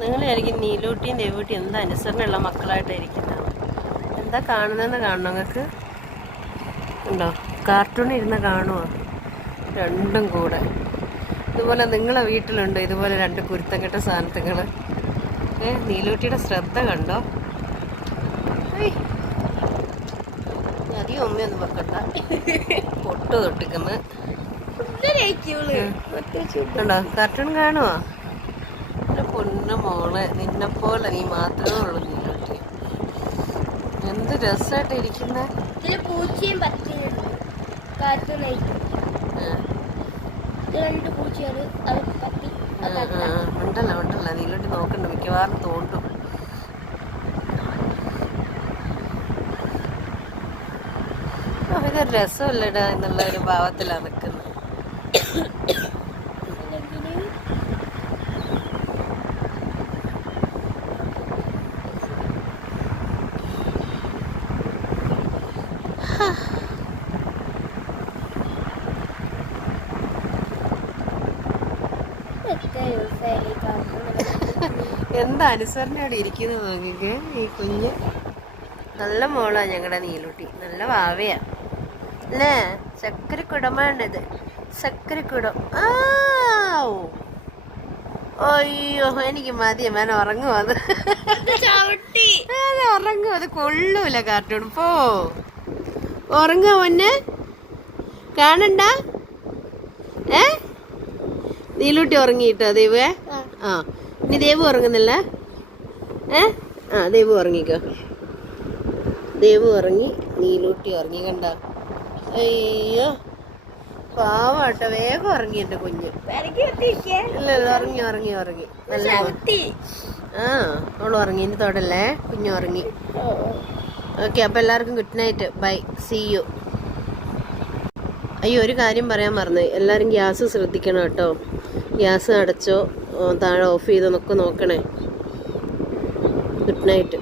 നിങ്ങളായിരിക്കും നീലൂട്ടിയും ദേവൂട്ടിയും എന്താ അനുസരണയുള്ള മക്കളായിട്ടായിരിക്കുന്നത്. എന്താ കാണുന്നതെന്ന് കാണണം നിങ്ങൾക്ക്. ഉണ്ടോ കാർട്ടൂൺ ഇരുന്ന് കാണുമോ രണ്ടും കൂടെ. ഇതുപോലെ നിങ്ങളെ വീട്ടിലുണ്ടോ ഇതുപോലെ രണ്ട് കുരുത്തം കെട്ട സാധനത്തുങ്ങൾ? നീലൂട്ടിയുടെ ശ്രദ്ധ കണ്ടോ? അധികം ഉമ്മയൊന്നും വെക്കണ്ട, പൊട്ട് തൊട്ടിക്കുന്നു. ഉണ്ടോ കാർട്ടൂൺ കാണുമോ? പൊന്ന മോളെ, നിന്നെപ്പോലെ നീ മാത്രമേ ഉള്ളൂ നീലൂട്ടി. എന്ത് രസമായിട്ട് ഇരിക്കുന്ന. പൂച്ചയും ഉണ്ടല്ല നീലോട്ട് നോക്കണ്ട, മിക്കവാറും തോണ്ടും. ഇതൊരു രസമല്ലടാ എന്നുള്ള ഒരു ഭാവത്തിലാണ് നിൽക്കുന്നത്. എന്താ അനുസരണയോടെ ഇരിക്കുന്നത് നോക്കിക്കേ ഈ കുഞ്ഞ്. നല്ല മോളാ ഞങ്ങളുടെ നീലൂട്ടി, നല്ല വാവയാ അല്ലേ? ചക്കരക്കുടമാണിത്, ചക്കരക്കുടം. അയ്യോ എനിക്ക് മതി, ഞാൻ ഉറങ്ങും. അത് ഉറങ്ങും, അത് കൊള്ളൂല കാർട്ടൂൺ. പോ ഉറങ്ങുക പൊന്നെ, കാണണ്ട. നീലൂട്ടി ഉറങ്ങിയിട്ടോ ദേവുവേ? ആ ഇനി ദേവു ഉറങ്ങുന്നില്ല. ദേവു ഉറങ്ങിക്കോ. ദേവു ഉറങ്ങി, നീലൂട്ടി ഉറങ്ങി. കണ്ട? അയ്യോ പാവാട്ടോ, വേഗം ഉറങ്ങി എൻ്റെ കുഞ്ഞ്. ഇല്ല ഉറങ്ങി നല്ല. അവൾ ഉറങ്ങി, ഇനി തൊടല്ലേ, കുഞ്ഞു ഉറങ്ങി. ഓക്കെ, അപ്പോൾ എല്ലാവർക്കും good night, bye, see you. അയ്യോ ഒരു കാര്യം പറയാൻ മറന്നു, എല്ലാവരും ഗ്യാസ് ശ്രദ്ധിക്കണം കേട്ടോ. ഗ്യാസ് അടച്ചോ താഴെ ഓഫ് ചെയ്തോന്നൊക്കെ നോക്കണേ. Good night.